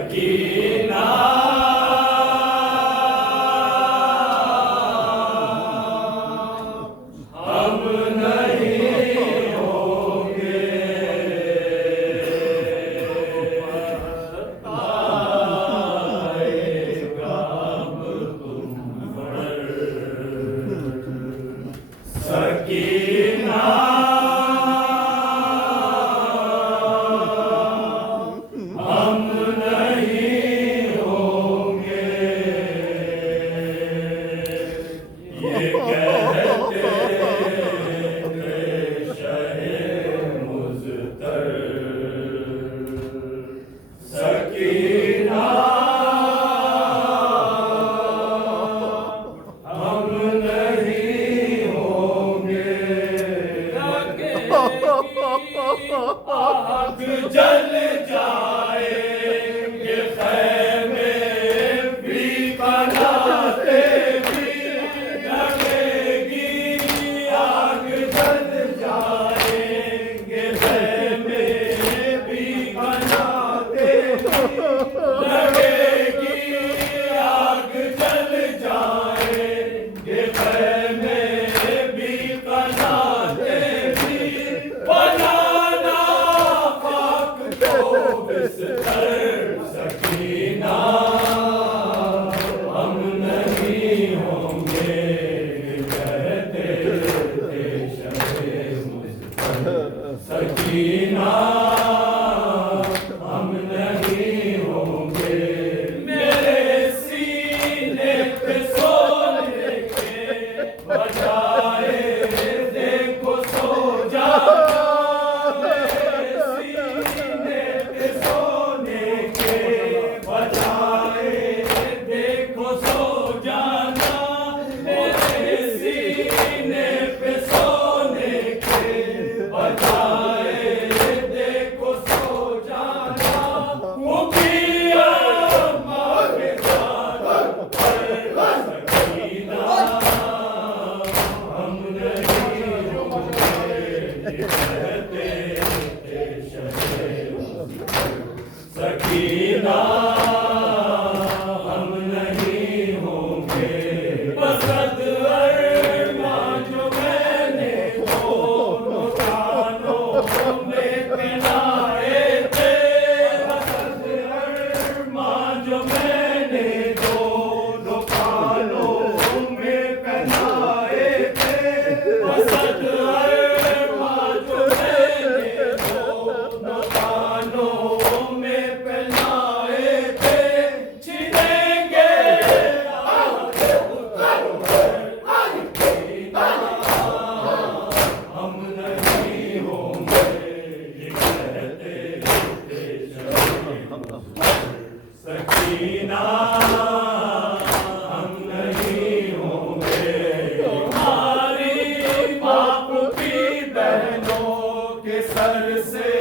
सकीना हम नहीं होंगे आएगा तुम पर सकीना हम नहीं होंगे ये कहते थे शहे मुज़्तर सकीना हम नहीं होंगे आग जल जाएंगे ख़ैमे भी बनाते भी लगेगी आग जल जाएंगे ख़ैमे भी बनाते लगेगी आग जल जाएंगे ख़ैमे भी बनाते भी बनाना खाक को बिस्तर सकीना हम नहीं होंगे कहते थे शहे मुज़्तर सकीना हम नहीं होंगे मेरे सीने पे सोने के बजाए देखो सो जाना मेरे सीने पे सोने के बजाए देखो सो जाना मेरे सीने पे सोने के बजाए देखो सो जाना वो पिया मारे जाना पर सकीना हम नहीं होंगे कहते थे शहे सकीना हम नहीं होंगे बसत अरमां जो मैंने दोनों कानों में पहनाए थे बसत अरमां जो मैंने दोनों कानों में पहनाए थे बसत अरमां जो मैंने दोनों कानों में पहनाए थे छिनेंगे आगे उतर हम नहीं होंगे ये कहते थे शहे सकीना हम नहीं होंगे हमारी बाप की बहनों के सर से